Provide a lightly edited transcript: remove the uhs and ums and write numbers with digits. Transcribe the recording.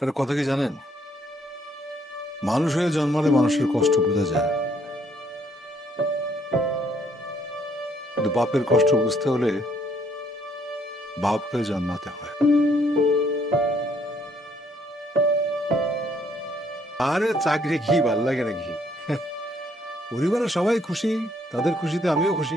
একটা কথা কি জানেন, মানুষ হয়ে জন্মালে মানুষের কষ্ট বোঝা যায়, কিন্তু বাপের কষ্ট বুঝতে হলে বাপ হয়ে জন্মাতে হয়। আরে চাকরি কি ভাল লাগে নাকি? পরিবারের সবাই খুশি, তাদের খুশিতে আমিও খুশি।